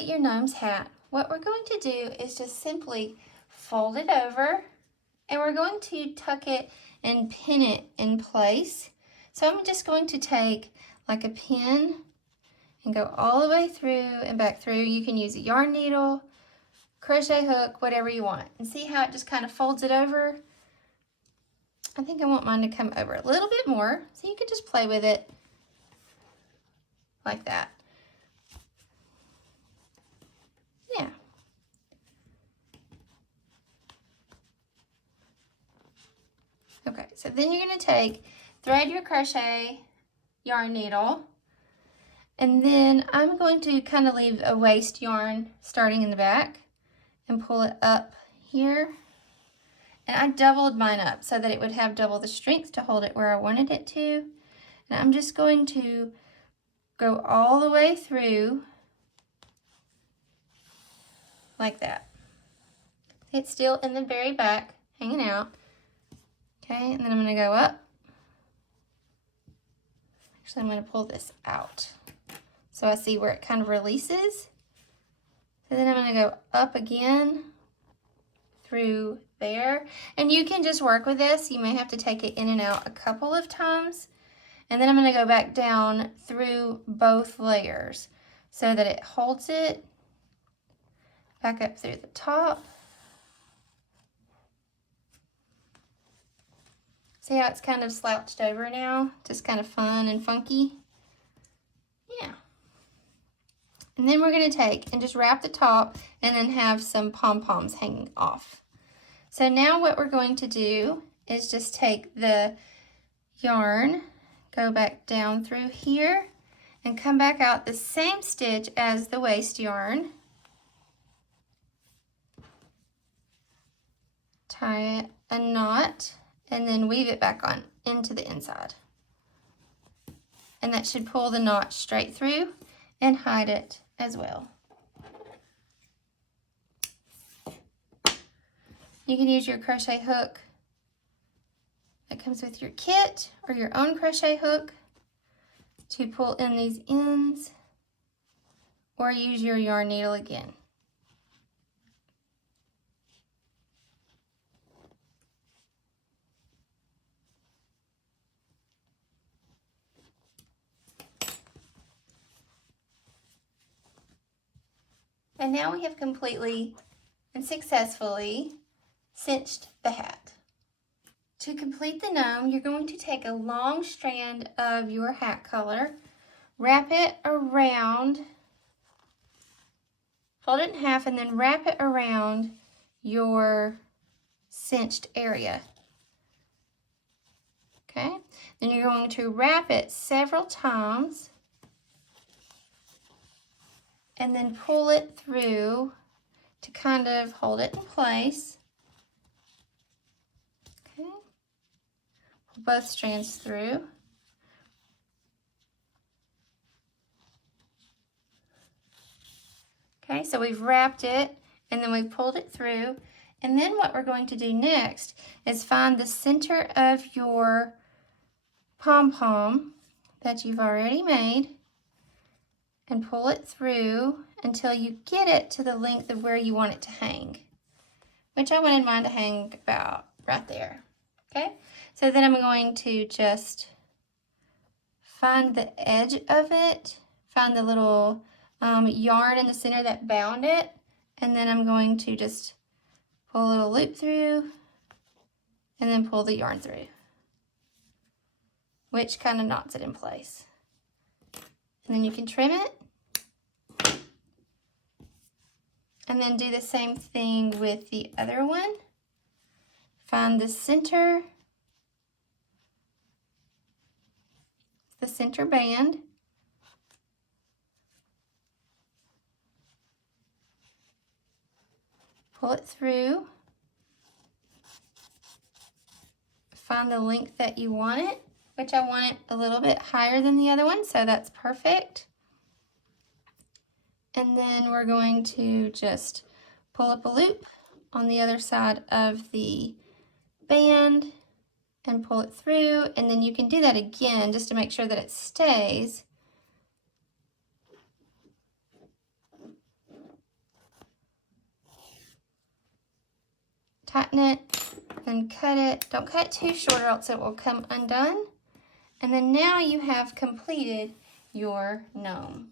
Your gnome's hat, what we're going to do is just simply fold it over, and we're going to tuck it and pin it in place. So I'm just going to take like a pin and go all the way through and back through. You can use a yarn needle, crochet hook, whatever you want. And see how it just kind of folds it over? I think I want mine to come over a little bit more, so you can just play with it like that. Yeah. Okay, so then you're going to thread your crochet yarn needle, and then I'm going to kind of leave a waste yarn starting in the back and pull it up here. And I doubled mine up so that it would have double the strength to hold it where I wanted it to. And I'm just going to go all the way through like that. It's still in the very back, hanging out. Okay, and then I'm going to go up. Actually, I'm going to pull this out so I see where it kind of releases. So then I'm going to go up again through there. And you can just work with this. You may have to take it in and out a couple of times. And then I'm going to go back down through both layers so that it holds it back up through the top. See how it's kind of slouched over now? Just kind of fun and funky. Yeah. And then we're going to take and just wrap the top and then have some pom-poms hanging off. So now what we're going to do is just take the yarn, go back down through here, and come back out the same stitch as the waste yarn. Tie a knot and then weave it back on into the inside. And that should pull the knot straight through and hide it as well. You can use your crochet hook that comes with your kit or your own crochet hook to pull in these ends, or use your yarn needle again. And now we have completely and successfully cinched the hat. To complete the gnome, you're going to take a long strand of your hat color, wrap it around, fold it in half, and then wrap it around your cinched area. Okay, then you're going to wrap it several times and then pull it through to kind of hold it in place. Okay, pull both strands through. Okay, so we've wrapped it and then we've pulled it through. And then what we're going to do next is find the center of your pom-pom that you've already made and pull it through until you get it to the length of where you want it to hang, which I wanted mine to hang about right there. Okay, so then I'm going to just find the edge of it, find the little yarn in the center that bound it, and then I'm going to just pull a little loop through and then pull the yarn through, which kind of knots it in place. And then you can trim it. And then do the same thing with the other one. Find the center band. Pull it through. Find the length that you want it, which I want it a little bit higher than the other one, so that's perfect. And then we're going to just pull up a loop on the other side of the band and pull it through, and then you can do that again just to make sure that it stays. tighten it, then cut it. Don't cut too short or else it will come undone. And then now you have completed your gnome.